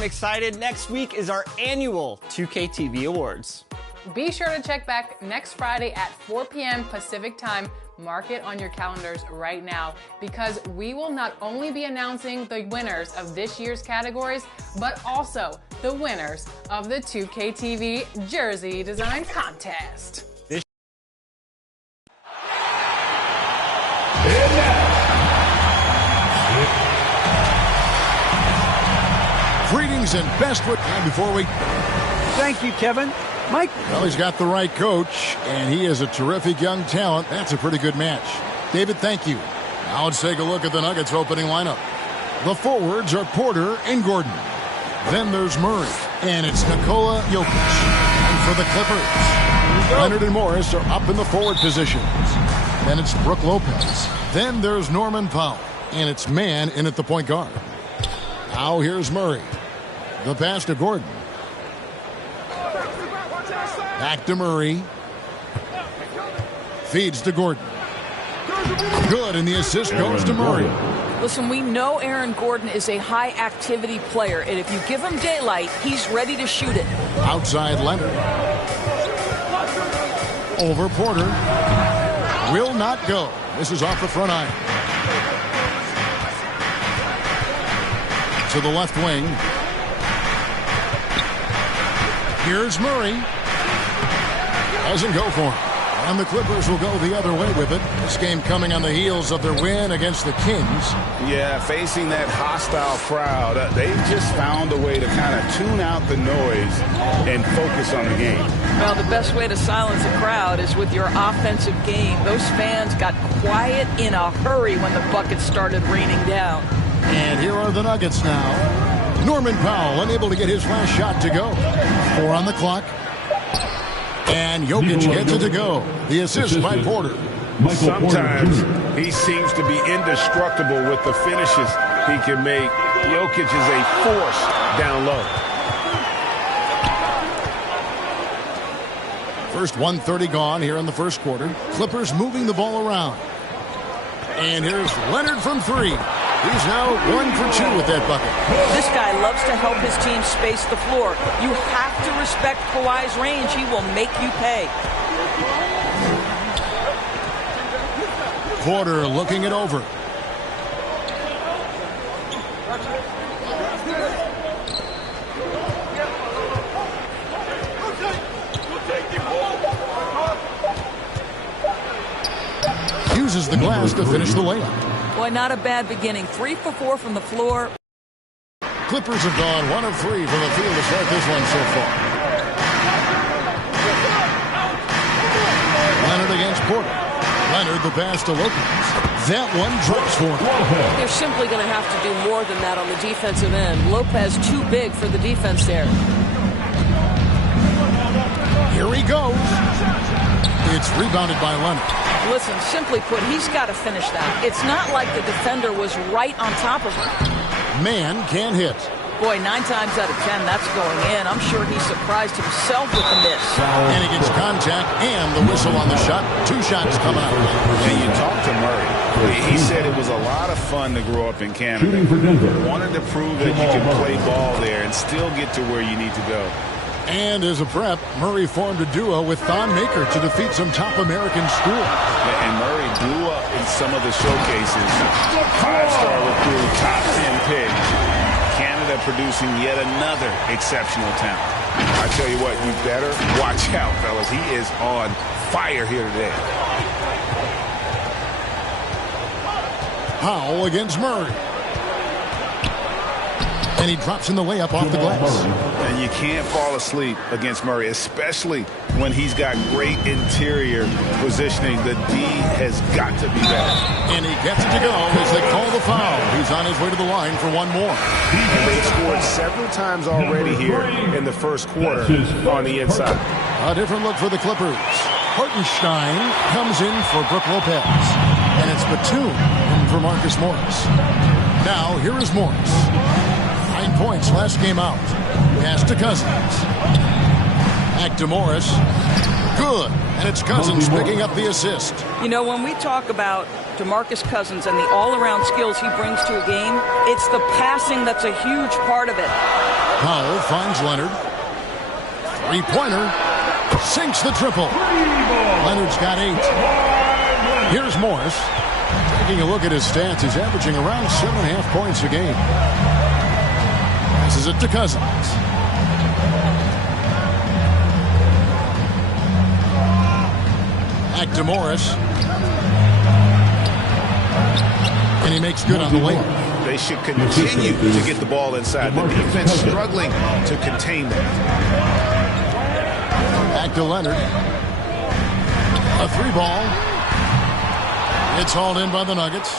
am excited. Next week is our annual 2K TV Awards. Be sure to check back next Friday at 4 p.m. Pacific Time. Mark it on your calendars right now, because we will not only be announcing the winners of this year's categories, but also the winners of the 2K TV Jersey Design Contest. Greetings and best wishes. Before we... Thank you, Kevin. Mike. Well, he's got the right coach, and he is a terrific young talent. That's a pretty good match. David, thank you. Now let's take a look at the Nuggets opening lineup. The forwards are Porter and Gordon. Then there's Murray, and it's Nikola Jokic. And for the Clippers, Leonard and Morris are up in the forward positions. Then it's Brook Lopez. Then there's Norman Powell, and it's Man in at the point guard. Now here's Murray. The pass to Gordon. Back to Murray. Feeds to Gordon. Good, and the assist goes to Murray. Listen, we know Aaron Gordon is a high-activity player, and if you give him daylight, he's ready to shoot it. Outside Leonard. Over Porter. Will not go. This is off the front iron. To the left wing. Here's Murray. Doesn't go for him. And the Clippers will go the other way with it. This game coming on the heels of their win against the Kings. Yeah, facing that hostile crowd, they just found a way to kind of tune out the noise and focus on the game. Well, the best way to silence a crowd is with your offensive game. Those fans got quiet in a hurry when the buckets started raining down. And here are the Nuggets now. Norman Powell unable to get his last shot to go. 4 on the clock. And Jokic gets it to go. The assist by Porter. Sometimes he seems to be indestructible with the finishes he can make. Jokic is a force down low. First 1:30 gone here in the first quarter. Clippers moving the ball around. And here's Leonard from 3. He's now 1 for 2 with that bucket. This guy loves to help his team space the floor. You have to respect Kawhi's range. He will make you pay. Porter looking it over. Uses the glass to finish the layup. Boy, not a bad beginning. 3 for 4 from the floor. Clippers have gone 1 of 3 from the field to start this one so far. Leonard against Porter. Leonard the pass to Lopez. That one drops for him. They're simply going to have to do more than that on the defensive end. Lopez too big for the defense there. Here he goes. It's rebounded by Leonard. Listen, simply put, he's got to finish that. It's not like the defender was right on top of him. Man can hit. Boy, 9 times out of 10, that's going in. I'm sure he surprised himself with the miss. And he gets contact and the whistle on the shot. 2 shots coming out. And you talk to Murray. He said it was a lot of fun to grow up in Canada. Wanted to prove that you can play ball there and still get to where you need to go. And as a prep, Murray formed a duo with Thon Maker to defeat some top American schools. And Murray blew up in some of the showcases. 5-star recruit, top 10 pick. Canada producing yet another exceptional talent. I tell you what, you better watch out, fellas. He is on fire here today. Powell against Murray. And he drops in the layup off the glass. And you can't fall asleep against Murray, especially when he's got great interior positioning. The D has got to be better. And he gets it to go as they call the foul. He's on his way to the line for one more. And they've scored several times already here in the first quarter on the inside. A different look for the Clippers. Hartenstein comes in for Brook Lopez. And it's Batum in for Marcus Morris. Now, here is Morris. 9 points last game out. Pass to Cousins. Back to Morris. Good. And it's Cousins picking up the assist. You know, when we talk about DeMarcus Cousins and the all-around skills he brings to a game, it's the passing that's a huge part of it. Powell finds Leonard. Three-pointer. Sinks the triple. Leonard's got 8. Here's Morris. Taking a look at his stats, he's averaging around 7.5 points a game. Passes it to Cousins. Back to Morris. And he makes good on the layup. They should continue to get the ball inside. The defense struggling to contain that. Back to Leonard. A 3-ball. It's hauled in by the Nuggets.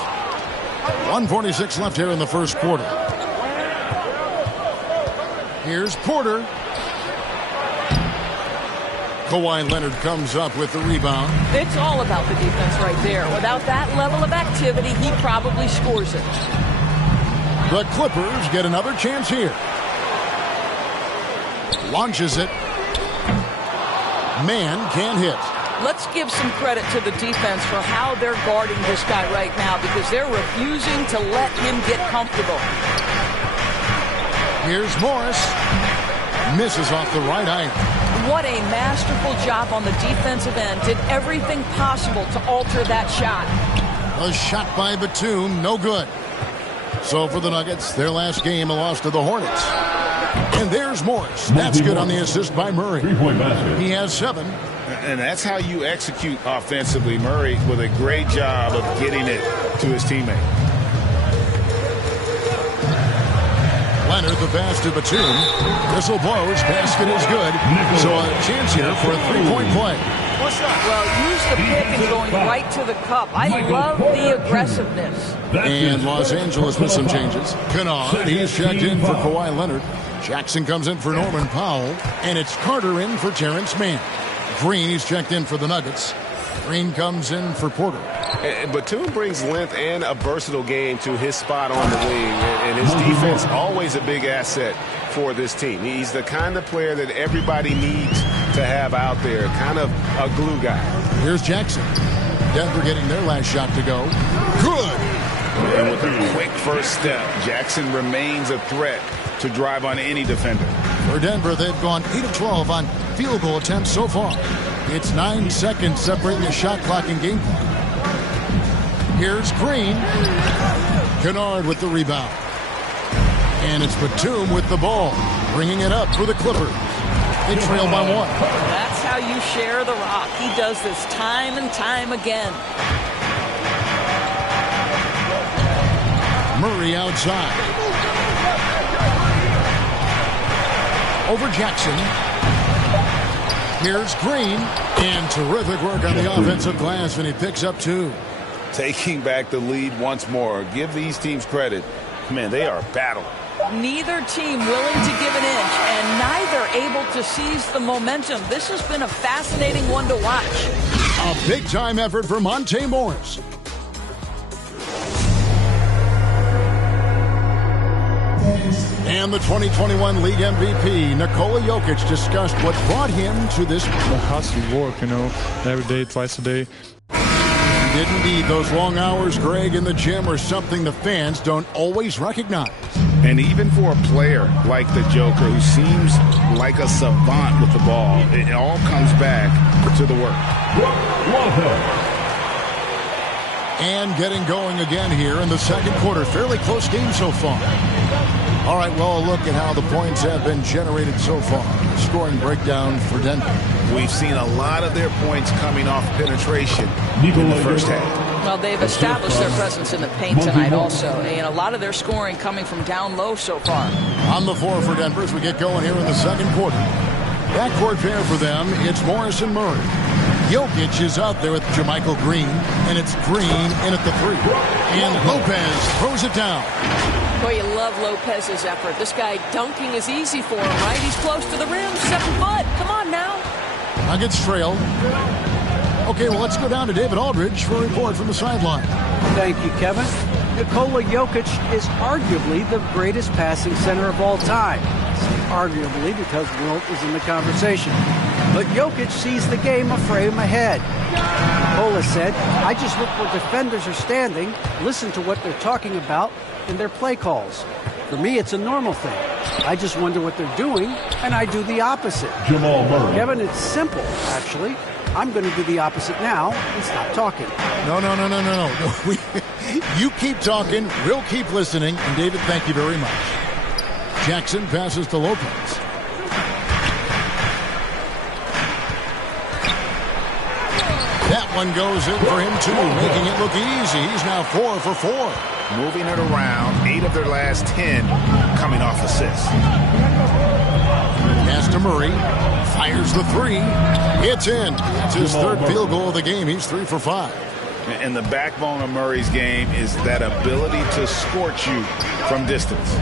1:46 left here in the first quarter. Here's Porter. Kawhi Leonard comes up with the rebound. It's all about the defense right there. Without that level of activity, he probably scores it. The Clippers get another chance here. Launches it. Man can't hit. Let's give some credit to the defense for how they're guarding this guy right now, because they're refusing to let him get comfortable. Here's Morris. Misses off the right iron. What a masterful job on the defensive end. Did everything possible to alter that shot. A shot by Batum, no good. So for the Nuggets, their last game, a loss to the Hornets. And there's Morris. That's good on the assist by Murray. He has 7. And that's how you execute offensively. Murray with a great job of getting it to his teammate. Leonard, the pass to Batum. Whistle blows. Basket is good. So a chance here for a 3-point play. Well, use the pick and going right to the cup. I love the aggressiveness. And Los Angeles with some changes. Kennard, he's checked in for Kawhi Leonard. Jackson comes in for Norman Powell. And it's Carter in for Terrence Mann. Green, he's checked in for the Nuggets. Green comes in for Porter. And Batum brings length and a versatile game to his spot on the wing. And his defense, always a big asset for this team. He's the kind of player that everybody needs to have out there. Kind of a glue guy. Here's Jackson. Denver getting their last shot to go. Good. And with a quick first step, Jackson remains a threat to drive on any defender. For Denver, they've gone 8 of 12 on field goal attempts so far. It's 9 seconds separating the shot clock and game clock. Here's Green. Kennard with the rebound. And it's Batum with the ball, bringing it up for the Clippers. They trail by 1. That's how you share the rock. He does this time and time again. Murray outside. Over Jackson. Here's Green. And terrific work on the offensive glass, and he picks up 2. Taking back the lead once more. Give these teams credit. Man, they are battling. Neither team willing to give an inch, and neither able to seize the momentum. This has been a fascinating one to watch. A big-time effort for Monte Morris. And the 2021 League MVP, Nikola Jokic, discussed what brought him to this point. Hustle, work, every day, twice a day. He didn't need those long hours, Greg, in the gym are something the fans don't always recognize. And even for a player like the Joker, who seems like a savant with the ball, it all comes back to the work. And getting going again here in the second quarter. Fairly close game so far. All right, well, a look at how the points have been generated so far. Scoring breakdown for Denver. We've seen a lot of their points coming off penetration in the first half. Well, they've established their presence in the paint tonight also, and a lot of their scoring coming from down low so far. On the floor for Denver as we get going here in the second quarter. Backcourt pair for them, it's Morris and Murray. Jokic is out there with JaMychal Green, and it's Green in at the 3. And Lopez throws it down. Boy, you love Lopez's effort. This guy dunking is easy for him, right? He's close to the rim, 7 foot. Come on now. Nuggets trail. Okay, well, let's go down to David Aldridge for a report from the sideline. Thank you, Kevin. Nikola Jokic is arguably the greatest passing center of all time. Arguably because Wilt is in the conversation. But Jokic sees the game a frame ahead. Nikola said, I just look where defenders are standing, listen to what they're talking about in their play calls. For me, it's a normal thing. I just wonder what they're doing, and I do the opposite. Jamal Murray. Kevin, it's simple, actually. I'm going to do the opposite now and stop talking. No. You keep talking, we'll keep listening. And David, thank you very much. Jackson passes to Lopez. That one goes in for him, too, making it look easy. He's now 4 for 4. Moving it around, 8 of their last 10 coming off assists. Pass to Murray. Fires the 3. It's in. It's his third field goal of the game. He's 3 for 5. And the backbone of Murray's game is that ability to scorch you from distance.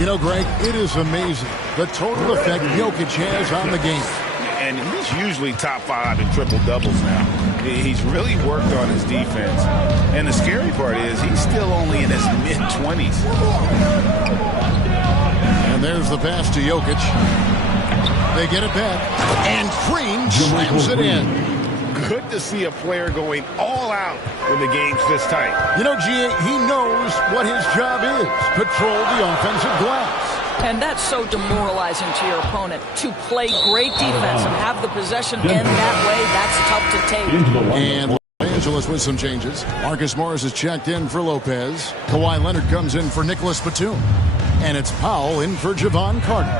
You know, Greg, it is amazing the total effect Jokic has on the game. And he's usually top 5 in triple-doubles now. He's really worked on his defense. And the scary part is he's still only in his mid-20s. And there's the pass to Jokic. They get it back. And Green slams it in. Good to see a player going all out when the game's this tight. You know, G.A., he knows what his job is. Control the offensive glass. And that's so demoralizing to your opponent. To play great defense and have the possession end that way, that's tough to take. And Los Angeles with some changes. Marcus Morris is checked in for Lopez. Kawhi Leonard comes in for Nicholas Batum. And it's Powell in for Javon Carter.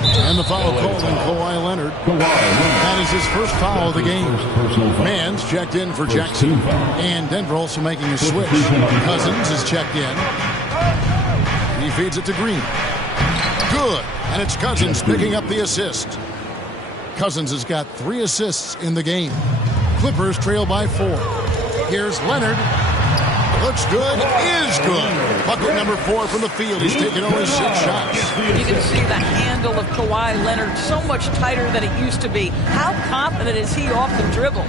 And the foul called on Kawhi Leonard. That is his first foul of the game. Mans checked in for Jackson. And Denver also making a switch. Cousins is checked in. He feeds it to Green. Good. And it's Cousins picking up the assist. Cousins has got 3 assists in the game. Clippers trail by 4. Here's Leonard. Looks good. Is good. Bucket number 4 from the field. He's taken only 6 shots. You can see the handle of Kawhi Leonard so much tighter than it used to be. How confident is he off the dribble?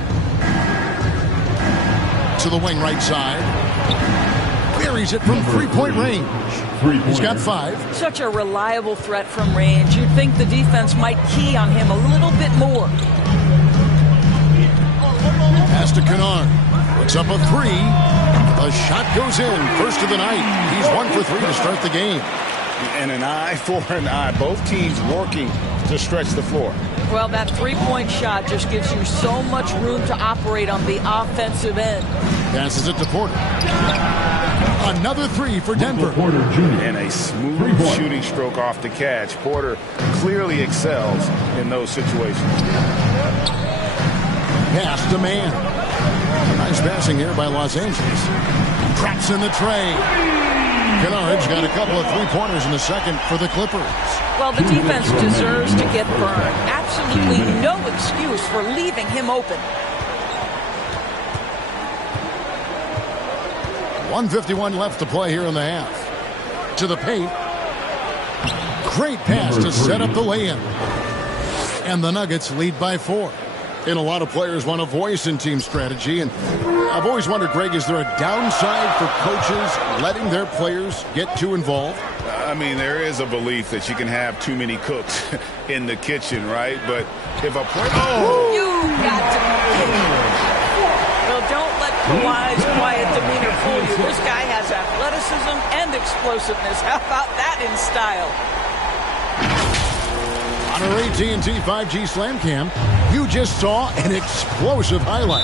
To the wing right side. Buries it from 3-point range. He's got 5. Such a reliable threat from range. You'd think the defense might key on him a little bit more. Pass to Kennard. Puts up a 3. The shot goes in. First of the night. He's 1 for 3 to start the game. And an eye for an eye. Both teams working to stretch the floor. Well, that 3-point shot just gives you so much room to operate on the offensive end. Passes it to Porter. Another 3 for Denver. And a smooth shooting stroke off the catch. Porter clearly excels in those situations. Pass to Man. Nice passing here by Los Angeles. Traps in the tray. Kennard's got a couple of 3-pointers in the second for the Clippers. Well, the defense deserves to get burned. Absolutely no excuse for leaving him open. 1:51 left to play here in the half. To the paint. Great pass to set up the lay-in. And the Nuggets lead by 4. And a lot of players want a voice in team strategy. And I've always wondered, Greg, is there a downside for coaches letting their players get too involved? I mean, there is a belief that you can have too many cooks in the kitchen, right? But if a player... Oh! You got to be kidding. Well, don't let Kawhi's quiet demeanor fool you. This guy has athleticism and explosiveness. How about that in style? On our AT&T 5G Slam Cam, you just saw an explosive highlight.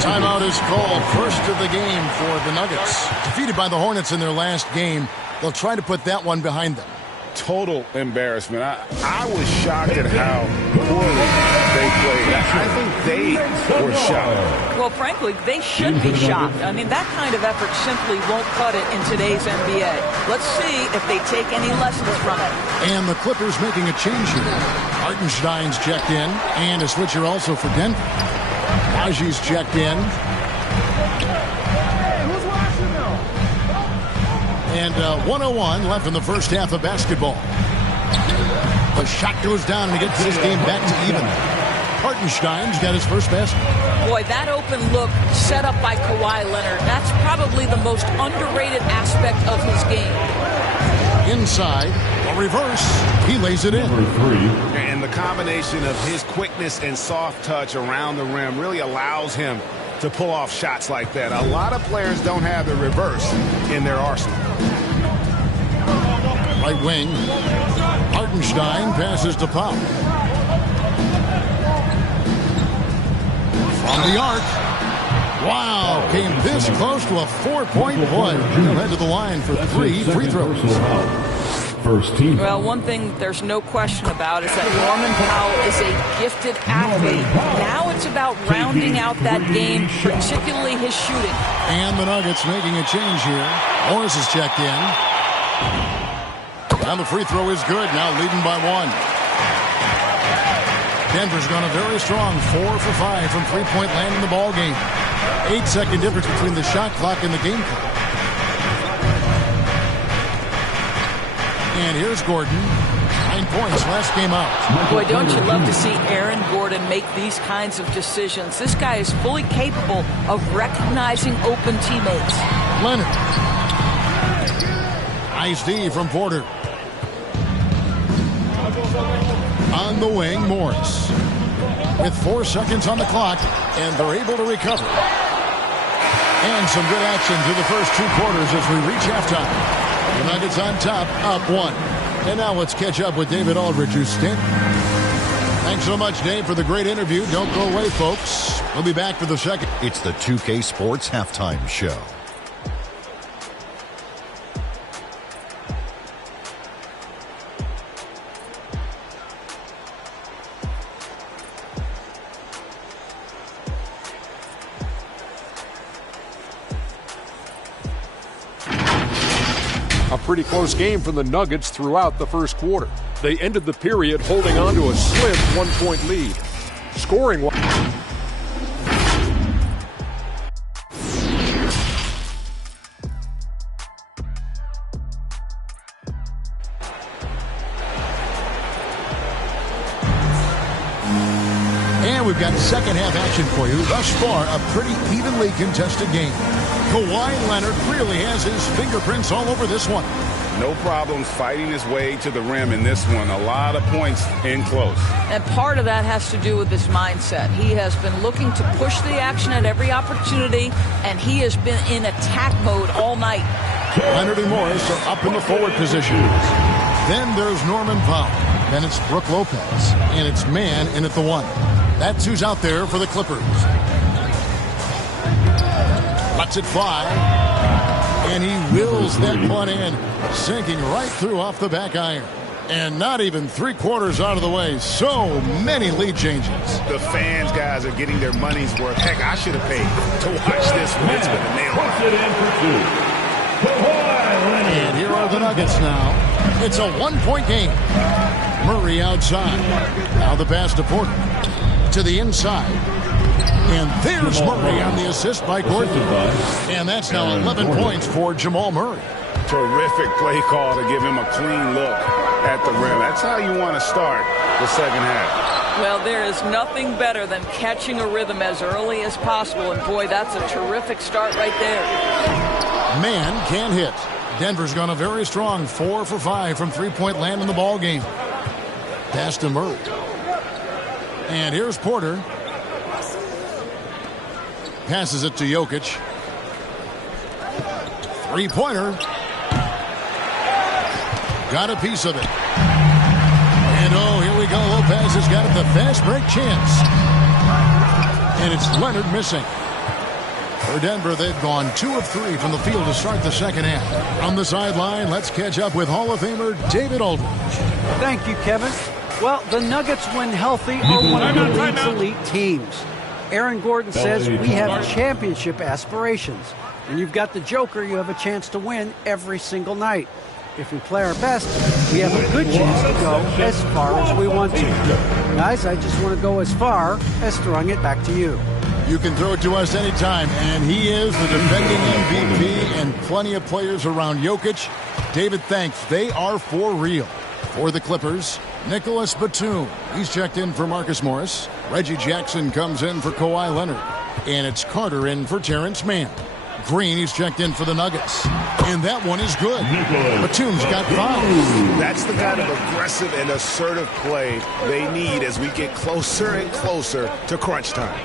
Timeout is called. First of the game for the Nuggets. Defeated by the Hornets in their last game, they'll try to put that one behind them. Total embarrassment. I was shocked at how poorly they played. I think they were shocked. Well, frankly, they should be shocked. I mean, that kind of effort simply won't cut it in today's NBA. Let's see if they take any lessons from it. And the Clippers making a change here. Hartenstein's checked in, and a switcher also for Denver. Raji's checked in. And 1:01 left in the first half of basketball. The shot goes down and he gets this game back to even. Hartenstein's got his first basket. Boy, that open look set up by Kawhi Leonard, that's probably the most underrated aspect of his game. Inside, a reverse. He lays it in. And the combination of his quickness and soft touch around the rim really allows him to pull off shots like that. A lot of players don't have the reverse in their arsenal. Right wing. Hartenstein passes to Pop. From the arc. Wow, came this close to a 4-point play. He'll head to the line for 3 free throws. First team. Well, one thing there's no question about is that Norman Powell is a gifted athlete. Now it's about rounding out that game, particularly his shooting. And the Nuggets making a change here. Morris is checked in. And the free throw is good, now leading by 1. Denver's gone a very strong 4 for 5 from three-point land in the ball game. 8-second difference between the shot clock and the game clock. And here's Gordon. 9 points last game out. Boy, don't you love to see Aaron Gordon make these kinds of decisions. This guy is fully capable of recognizing open teammates. Leonard. Nice D from Porter. On the wing, Morris. With 4 seconds on the clock, and they're able to recover. And some good action through the first 2 quarters as we reach halftime. The Nuggets on top, up 1. And now let's catch up with David Aldridge, who's standing. Thanks so much, Dave, for the great interview. Don't go away, folks. We'll be back for the second. It's the 2K Sports Halftime Show. A pretty close game from the Nuggets throughout the first quarter. They ended the period holding on to a slim 1-point lead. Scoring one. And we've got second half action for you. Thus far, a pretty evenly contested game. Kawhi Leonard really has his fingerprints all over this one. No problems fighting his way to the rim in this one. A lot of points in close. And part of that has to do with his mindset. He has been looking to push the action at every opportunity, and he has been in attack mode all night. Leonard and Morris are up in the forward position. Then there's Norman Powell. Then it's Brook Lopez. And it's Man in at the 1. That's who's out there for the Clippers. Lets it fly. And he wills that one in, sinking right through off the back iron. And not even 3/4 out of the way. So many lead changes. The fans, guys, are getting their money's worth. Heck, I should have paid to watch this one. It's been a nail. And here are the Nuggets now. It's a 1-point game. Murray outside. Now the pass to Porter. To the inside. And there's Murray on the assist by Gordon. And that's now 11 points for Jamal Murray. Terrific play call to give him a clean look at the rim. That's how you want to start the second half. Well, there is nothing better than catching a rhythm as early as possible. And, boy, that's a terrific start right there. Man can't hit. Denver's gone a very strong 4 for 5 from three-point land in the ball game. Pass to Murray. And here's Porter. Passes it to Jokic. Three-pointer. Got a piece of it. And oh, here we go. Lopez has got the fast break chance. And it's Leonard missing. For Denver, they've gone 2 of 3 from the field to start the second half. On the sideline, let's catch up with Hall of Famer David Aldridge. Thank you, Kevin. Well, the Nuggets, when healthy, are one of the league's elite teams. Aaron Gordon says we have championship aspirations. When you've got the Joker, you have a chance to win every single night. If we play our best, we have a good chance to go as far as we want to. Guys, I just want to go as far as throwing it back to you. You can throw it to us anytime, and he is the defending MVP and plenty of players around Jokic. David, thanks. They are for real. For the Clippers, Nicholas Batum. He's checked in for Marcus Morris. Reggie Jackson comes in for Kawhi Leonard. And it's Carter in for Terrence Mann. Green, he's checked in for the Nuggets. And that one is good. Batum's got 5. That's the kind of aggressive and assertive play they need as we get closer and closer to crunch time.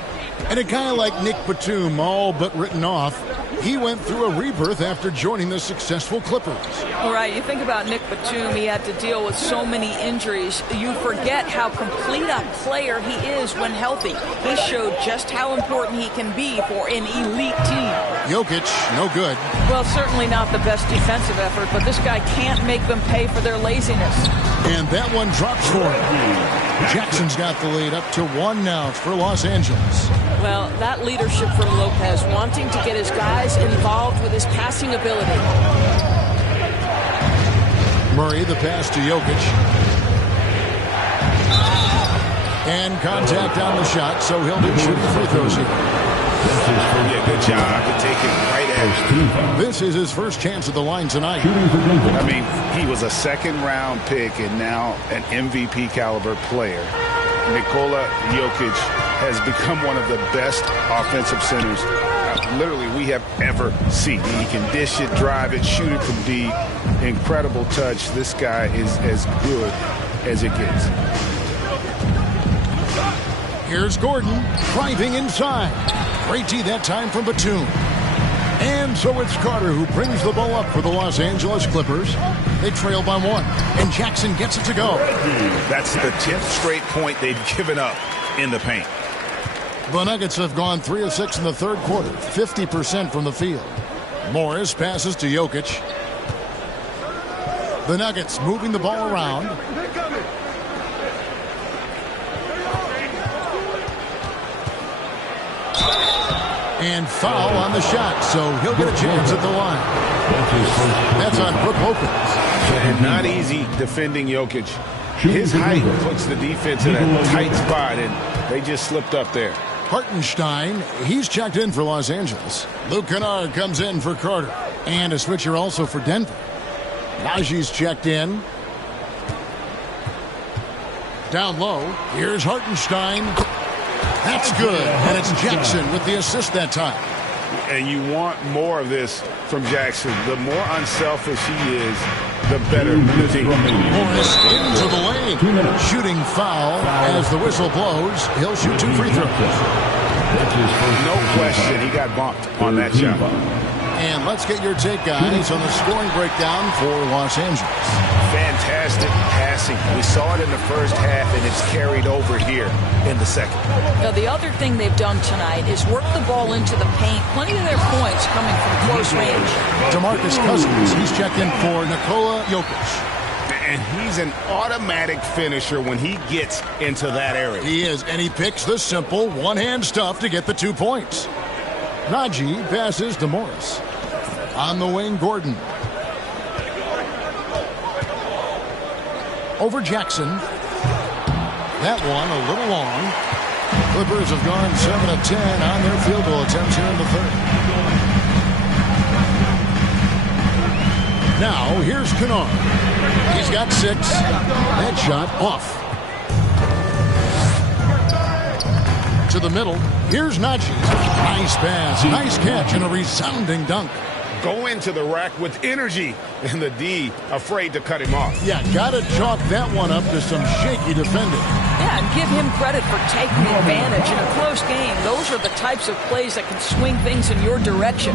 And a guy like Nick Batum, all but written off, he went through a rebirth after joining the successful Clippers. All right, you think about Nick Batum, he had to deal with so many injuries. You forget how complete a player he is when healthy. He showed just how important he can be for an elite team. Jokic, no good. Well, certainly not the best defensive effort, but this guy can't make them pay for their laziness. And that one drops for him. Jackson's got the lead up to 1 now for Los Angeles. Well, that leadership from Lopez, wanting to get his guys involved with his passing ability. Murray, the pass to Jokic. And contact on the shot, so he'll be shooting free throws here. Yeah, good job to take it right at him. This is his first chance at the line tonight. I mean, he was a second-round pick and now an MVP caliber player. Nikola Jokic has become one of the best offensive centers literally we have ever seen. He can dish it, drive it, shoot it from deep. Incredible touch. This guy is as good as it gets. Here's Gordon driving inside. Great D that time from Batum. And so it's Carter who brings the ball up for the Los Angeles Clippers. They trail by 1, and Jackson gets it to go. That's the 10th straight point they've given up in the paint. The Nuggets have gone 3 of 6 in the third quarter, 50% from the field. Morris passes to Jokic. The Nuggets moving the ball around. And foul on the shot, so he'll get a chance at the line. That's on Brook Lopez. Not easy defending Jokic. His height puts the defense in a tight spot, and they just slipped up there. Hartenstein, he's checked in for Los Angeles. Luke Kennard comes in for Carter. And a switcher also for Denver. Najee's checked in. Down low, here's Hartenstein. That's good, and it's Jackson with the assist that time. And you want more of this from Jackson. The more unselfish he is, the better the team. Morris into the lane. Shooting foul as the whistle blows. He'll shoot 2 free throws. No question, he got bumped on that shot. And let's get your take, guys, on the scoring breakdown for Los Angeles. Fantastic passing. We saw it in the first half, and it's carried over here in the second. Now, the other thing they've done tonight is work the ball into the paint. Plenty of their points coming from close range. DeMarcus Cousins, he's checked in for Nikola Jokic. And he's an automatic finisher when he gets into that area. He is, and he picks the simple one-hand stuff to get the 2 points. Najee passes to Morris. On the wing, Gordon. Over Jackson. That one a little long. Clippers have gone 7 of 10 on their field goal attempts here in the third. Now, here's Kennard. He's got 6. That shot off. To the middle. Here's Najee. Nice pass, nice catch, and a resounding dunk. Go into the rack with energy, and the D afraid to cut him off. Yeah, gotta chalk that one up to some shaky defending. Yeah, and give him credit for taking advantage in a close game. Those are the types of plays that can swing things in your direction.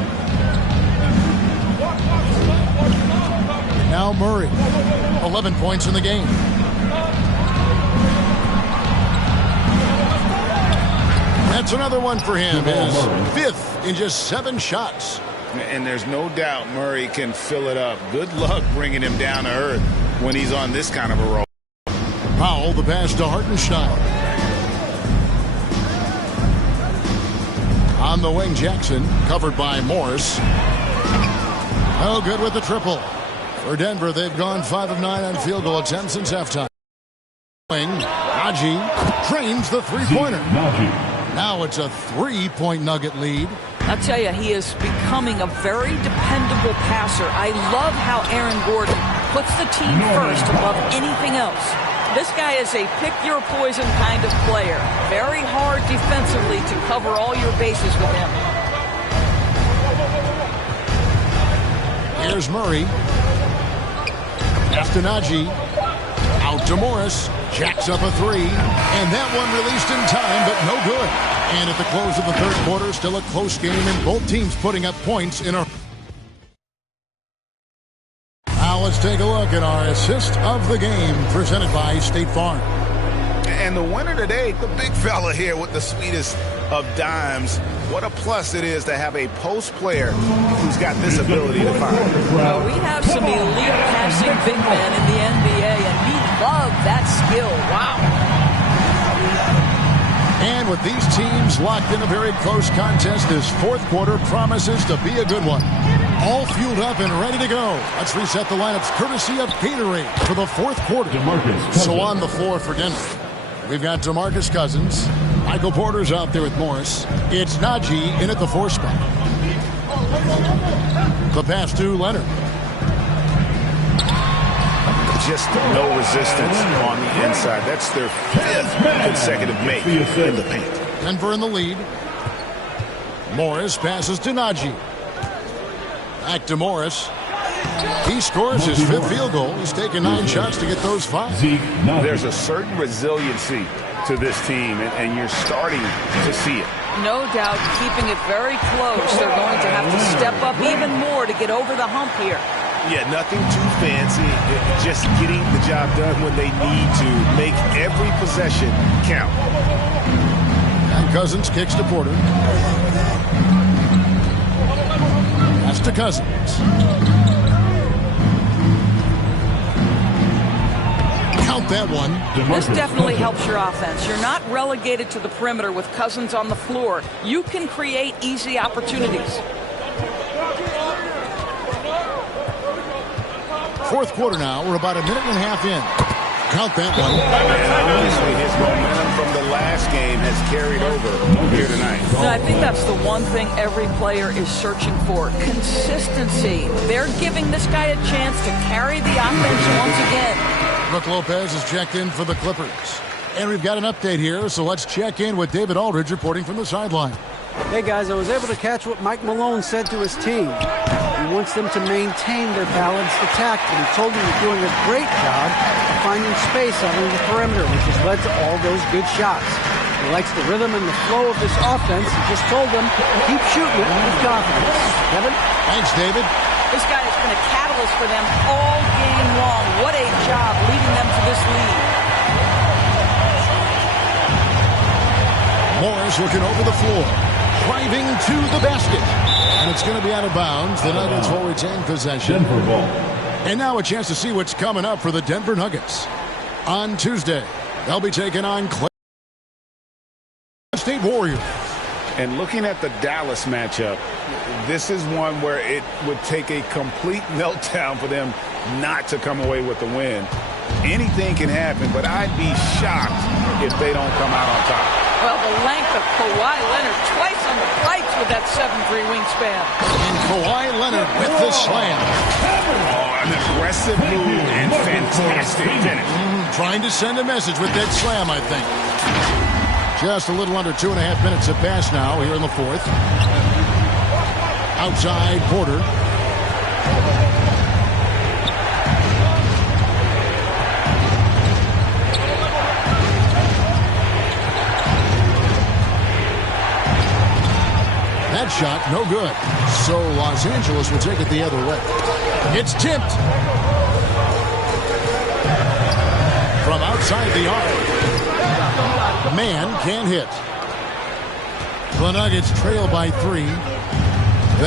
Now Murray, 11 points in the game. That's another one for him. His 5th in just 7 shots. And there's no doubt Murray can fill it up. Good luck bringing him down to earth when he's on this kind of a roll. Powell, the pass to Hartenstein. On the wing, Jackson, covered by Morris. Oh, good with the triple. For Denver, they've gone 5 of 9 on field goal attempts since halftime. Najee drains the three-pointer. Now it's a 3-point Nugget lead. I'll tell you, he is becoming a very dependable passer. I love how Aaron Gordon puts the team first above anything else. This guy is a pick-your-poison kind of player. Very hard defensively to cover all your bases with him. Here's Murray. After Najee. Out to Morris. Jacks up a three. And that one released in time, but no good. And at the close of the third quarter, still a close game, and both teams putting up points in a... Now let's take a look at our assist of the game, presented by State Farm. And the winner today, the big fella here with the sweetest of dimes. What a plus it is to have a post player who's got this ability to find. Well, we have some elite passing big men in the NBA, and we love that skill. Wow. And with these teams locked in a very close contest, this fourth quarter promises to be a good one. All fueled up and ready to go. Let's reset the lineups courtesy of Gatorade for the fourth quarter. So on the floor for Denver, we've got DeMarcus Cousins. Michael Porter's out there with Morris. It's Najee in at the 4 spot. The pass to Leonard. Just no resistance on the inside. That's their 5th consecutive make in the paint. Denver in the lead. Morris passes to Najee. Back to Morris. He scores his 5th field goal. He's taken 9 shots to get those 5. There's a certain resiliency to this team, and you're starting to see it. No doubt, keeping it very close. They're going to have to step up even more to get over the hump here. Yeah, nothing too fancy. Just getting the job done when they need to. Make every possession count. And Cousins kicks to Porter. That's to Cousins. Count that one. This definitely helps your offense. You're not relegated to the perimeter with Cousins on the floor. You can create easy opportunities. Fourth quarter now. We're about a minute and a half in. Count that one. And obviously his momentum from the last game has carried over here tonight. I think that's the one thing every player is searching for. Consistency. They're giving this guy a chance to carry the offense once again. Brook Lopez is checked in for the Clippers. And we've got an update here, so let's check in with David Aldridge reporting from the sideline. Hey, guys, I was able to catch what Mike Malone said to his team. He wants them to maintain their balanced attack, and he told them they're doing a great job of finding space along the perimeter, which has led to all those good shots. He likes the rhythm and the flow of this offense. He just told them to keep shooting it with confidence. Kevin? Thanks, David. This guy has been a catalyst for them all game long. What a job leading them to this lead. Morris looking over the floor. Driving to the basket. And it's going to be out of bounds. The Nuggets will retain possession. And now a chance to see what's coming up for the Denver Nuggets. On Tuesday, they'll be taking on Cleveland State Warriors. And looking at the Dallas matchup, this is one where it would take a complete meltdown for them not to come away with the win. Anything can happen, but I'd be shocked if they don't come out on top. Well, the length of Kawhi Leonard twice on the pipes with that 7'3" wingspan. And Kawhi Leonard with the slam. Oh, an aggressive move and fantastic finish. Trying to send a message with that slam, I think. Just a little under 2.5 minutes have passed now here in the fourth. Outside Porter. That shot, no good. So Los Angeles will take it the other way. It's tipped. From outside the arc. Man can't hit. The Nuggets trail by 3.